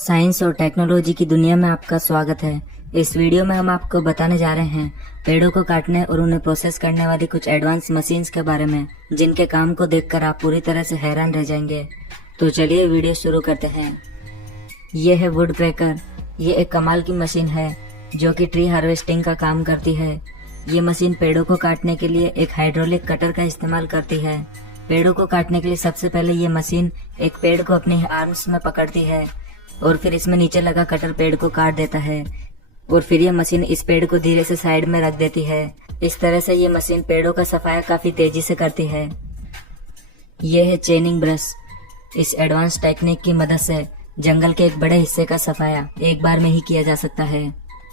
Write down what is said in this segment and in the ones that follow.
Science और technology की दुनिया में आपका स्वागत है। इस वीडियो में हम आपको बताने जा रहे हैं पेड़ों को काटने और उन्हें प्रोसेस करने वाली कुछ एडवांस मशीन्स के बारे में, जिनके काम को देखकर आप पूरी तरह से हैरान रह जाएंगे। तो चलिए वीडियो शुरू करते हैं। ये है वुड क्रैकर। ये एक कमाल की मशीन है जो कि ट्री हार्वेस्टिंग का काम करती है। ये मशीन पेड़ों को काटने के लिए एक हाइड्रोलिक कटर का इस्तेमाल करती है। पेड़ों को काटने के लिए सबसे पहले ये मशीन एक पेड़ को अपनी आर्म्स में पकड़ती है और फिर इसमें नीचे लगा कटर पेड़ को काट देता है और फिर ये मशीन इस पेड़ को धीरे से साइड में रख देती है। इस तरह से ये मशीन पेड़ों का सफाया काफी तेजी से करती है। ये है चेनिंग ब्रश। इस एडवांस टेक्निक की मदद से जंगल के एक बड़े हिस्से का सफाया एक बार में ही किया जा सकता है।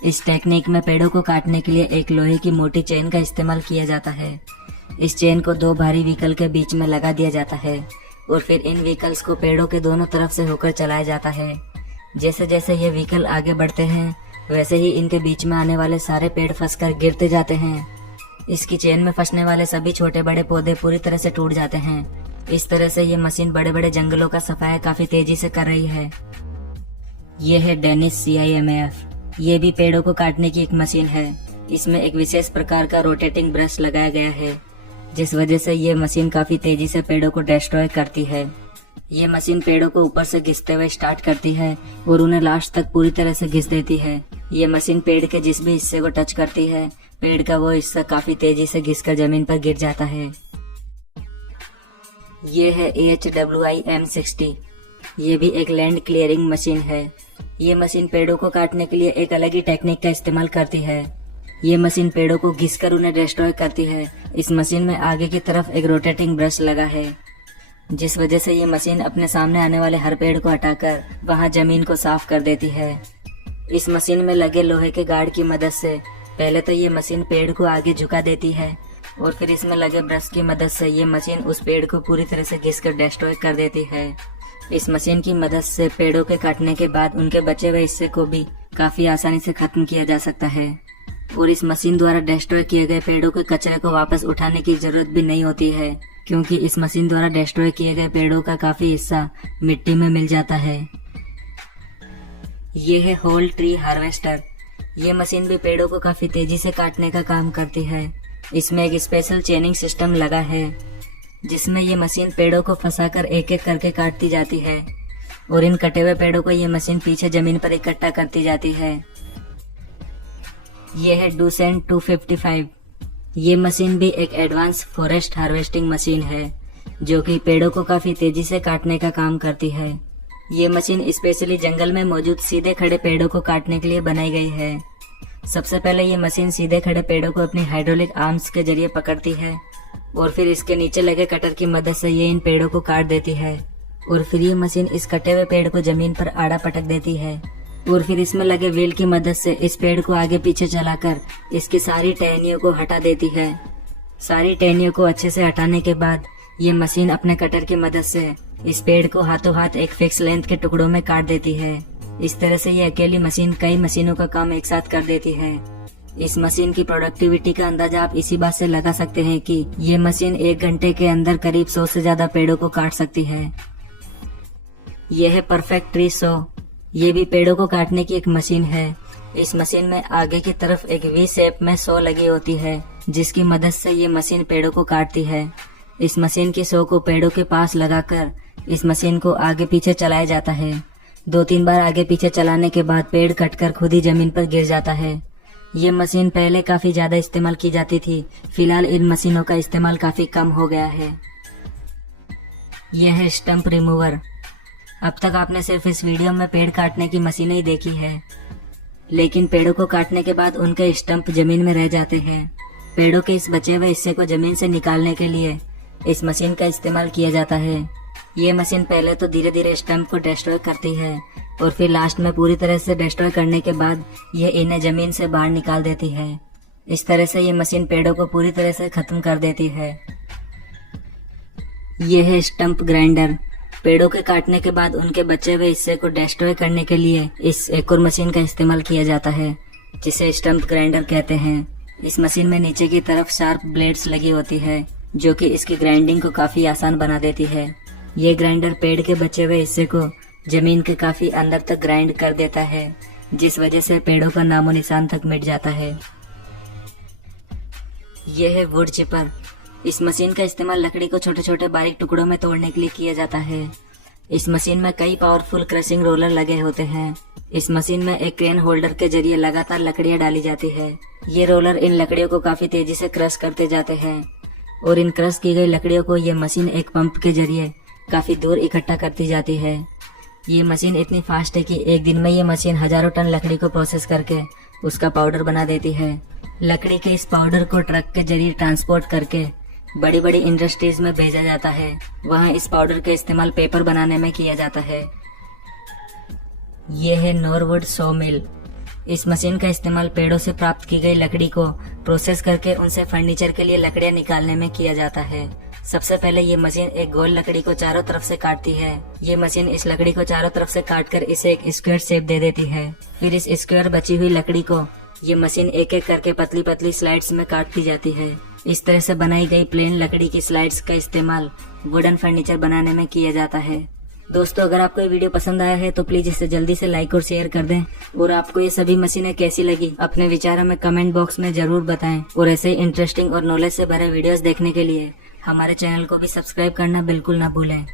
इस टेक्निक में पेड़ों को काटने के लिए एक लोहे की मोटी चेन का इस्तेमाल किया जाता है। इस चेन को दो भारी व्हीकल के बीच में लगा दिया जाता है और फिर इन व्हीकल्स को पेड़ों के दोनों तरफ से होकर चलाया जाता है। जैसे जैसे ये व्हीकल आगे बढ़ते हैं वैसे ही इनके बीच में आने वाले सारे पेड़ फंसकर गिरते जाते हैं। इसकी चेन में फंसने वाले सभी छोटे बड़े पौधे पूरी तरह से टूट जाते हैं। इस तरह से ये मशीन बड़े बड़े जंगलों का सफाया काफी तेजी से कर रही है। ये है डेनिस CIMAF। ये भी पेड़ों को काटने की एक मशीन है। इसमें एक विशेष प्रकार का रोटेटिंग ब्रश लगाया गया है, जिस वजह से ये मशीन काफी तेजी से पेड़ों को डिस्ट्रॉय करती है। ये मशीन पेड़ों को ऊपर से घिसते हुए स्टार्ट करती है और उन्हें लास्ट तक पूरी तरह से घिस देती है। ये मशीन पेड़ के जिस भी हिस्से को टच करती है, पेड़ का वो हिस्सा काफी तेजी से घिसकर जमीन पर गिर जाता है। ये है AHWI M60। ये भी एक लैंड क्लियरिंग मशीन है। ये मशीन पेड़ों को काटने के लिए एक अलग ही टेक्निक का इस्तेमाल करती है। ये मशीन पेड़ों को घिसकर उन्हें डिस्ट्रॉय करती है। इस मशीन में आगे की तरफ एक रोटेटिंग ब्रश लगा है, जिस वजह से ये मशीन अपने सामने आने वाले हर पेड़ को हटाकर वहां जमीन को साफ कर देती है। इस मशीन में लगे लोहे के गार्ड की मदद से पहले तो ये मशीन पेड़ को आगे झुका देती है और फिर इसमें लगे ब्रश की मदद से ये मशीन उस पेड़ को पूरी तरह से घिसकर डिस्ट्रॉय कर देती है। इस मशीन की मदद से पेड़ों के काटने के बाद उनके बचे हुए हिस्से को भी काफी आसानी से खत्म किया जा सकता है और इस मशीन द्वारा डिस्ट्रॉय किए गए पेड़ों के कचरे को वापस उठाने की जरूरत भी नहीं होती है, क्योंकि इस मशीन द्वारा डिस्ट्रॉय किए गए पेड़ों का काफी हिस्सा मिट्टी में मिल जाता है। ये है होल ट्री हार्वेस्टर। ये मशीन भी पेड़ों को काफी तेजी से काटने का काम करती है। इसमें एक स्पेशल चेनिंग सिस्टम लगा है, जिसमें ये मशीन पेड़ों को फंसाकर एक एक करके काटती जाती है और इन कटे हुए पेड़ों को ये मशीन पीछे जमीन पर इकट्ठा करती जाती है। ये है डूसेंट 255। ये मशीन भी एक एडवांस फॉरेस्ट हार्वेस्टिंग मशीन है, जो कि पेड़ों को काफी तेजी से काटने का काम करती है। ये मशीन स्पेशली जंगल में मौजूद सीधे खड़े पेड़ों को काटने के लिए बनाई गई है। सबसे पहले ये मशीन सीधे खड़े पेड़ों को अपनी हाइड्रोलिक आर्म्स के जरिए पकड़ती है और फिर इसके नीचे लगे कटर की मदद से ये इन पेड़ों को काट देती है और फिर ये मशीन इस कटे हुए पेड़ को जमीन पर आड़ा पटक देती है और फिर इसमें लगे व्हील की मदद से इस पेड़ को आगे पीछे चलाकर इसकी सारी टहनियों को हटा देती है। सारी टहनियों को अच्छे से हटाने के बाद ये मशीन अपने कटर की मदद से इस पेड़ को हाथों हाथ एक फिक्स लेंथ के टुकड़ों में काट देती है। इस तरह से ये अकेली मशीन कई मशीनों का काम एक साथ कर देती है। इस मशीन की प्रोडक्टिविटी का अंदाजा आप इसी बात से लगा सकते हैं कि ये मशीन 1 घंटे के अंदर करीब 100 से ज्यादा पेड़ों को काट सकती है। यह है परफेक्ट ट्री सॉ। ये भी पेड़ों को काटने की एक मशीन है। इस मशीन में आगे की तरफ एक V शेप में सॉ लगी होती है, जिसकी मदद से ये मशीन पेड़ों को काटती है। इस मशीन की सॉ को पेड़ों के पास लगाकर इस मशीन को आगे पीछे चलाया जाता है। 2-3 बार आगे पीछे चलाने के बाद पेड़ कटकर खुद ही जमीन पर गिर जाता है। ये मशीन पहले काफी ज्यादा इस्तेमाल की जाती थी, फिलहाल इन मशीनों का इस्तेमाल काफी कम हो गया है। यह है स्टंप रिमूवर। अब तक आपने सिर्फ इस वीडियो में पेड़ काटने की मशीनें ही देखी है, लेकिन पेड़ों को काटने के बाद उनके स्टंप जमीन में रह जाते हैं। पेड़ों के इस बचे हुए हिस्से को जमीन से निकालने के लिए इस मशीन का इस्तेमाल किया जाता है। ये मशीन पहले तो धीरे धीरे स्टंप को डिस्ट्रॉय करती है और फिर लास्ट में पूरी तरह से डिस्ट्रॉय करने के बाद ये इन्हें जमीन से बाहर निकाल देती है। इस तरह से ये मशीन पेड़ों को पूरी तरह से खत्म कर देती है। ये है स्टंप ग्राइंडर। पेड़ों के काटने के बाद उनके बचे हुए हिस्से को डिस्ट्रॉय करने के लिए इस एक और मशीन का इस्तेमाल किया जाता है, जिसे स्टंप ग्राइंडर कहते हैं। इस मशीन में नीचे की तरफ शार्प ब्लेड्स लगी होती है, जो कि इसकी ग्राइंडिंग को काफी आसान बना देती है। ये ग्राइंडर पेड़ के बचे हुए हिस्से को जमीन के काफी अंदर तक ग्राइंड कर देता है, जिस वजह से पेड़ों का नामो निशान तक मिट जाता है। यह है वुड चिपर। इस मशीन का इस्तेमाल लकड़ी को छोटे छोटे बारीक टुकड़ों में तोड़ने के लिए किया जाता है। इस मशीन में कई पावरफुल क्रशिंग रोलर लगे होते हैं। इस मशीन में एक क्रेन होल्डर के जरिए लगातार लकड़ियां डाली जाती है। ये रोलर इन लकड़ियों को काफी तेजी से क्रश करते जाते हैं और इन क्रश की गई लकड़ियों को ये मशीन एक पंप के जरिए काफी दूर इकट्ठा करती जाती है। ये मशीन इतनी फास्ट है कि एक दिन में ये मशीन हजारों टन लकड़ी को प्रोसेस करके उसका पाउडर बना देती है। लकड़ी के इस पाउडर को ट्रक के जरिए ट्रांसपोर्ट करके बड़ी बड़ी इंडस्ट्रीज में भेजा जाता है। वहाँ इस पाउडर का इस्तेमाल पेपर बनाने में किया जाता है। ये है नॉरवुड सॉ मिल। इस मशीन का इस्तेमाल पेड़ों से प्राप्त की गई लकड़ी को प्रोसेस करके उनसे फर्नीचर के लिए लकड़ियां निकालने में किया जाता है। सबसे पहले ये मशीन एक गोल लकड़ी को चारों तरफ से काटती है। ये मशीन इस लकड़ी को चारों तरफ से काटकर इसे एक स्क्वायर शेप दे देती है। फिर इस स्क्वायर बची हुई लकड़ी को ये मशीन एक एक करके पतली पतली स्लाइड्स में काटती जाती है। इस तरह से बनाई गई प्लेन लकड़ी की स्लाइड्स का इस्तेमाल वुडन फर्नीचर बनाने में किया जाता है। दोस्तों, अगर आपको ये वीडियो पसंद आया है तो प्लीज इसे जल्दी से लाइक और शेयर कर दें। और आपको ये सभी मशीनें कैसी लगी अपने विचार हमें कमेंट बॉक्स में जरूर बताएं। और ऐसे ही इंटरेस्टिंग और नॉलेज से भरे वीडियोस देखने के लिए हमारे चैनल को भी सब्सक्राइब करना बिल्कुल ना भूलें।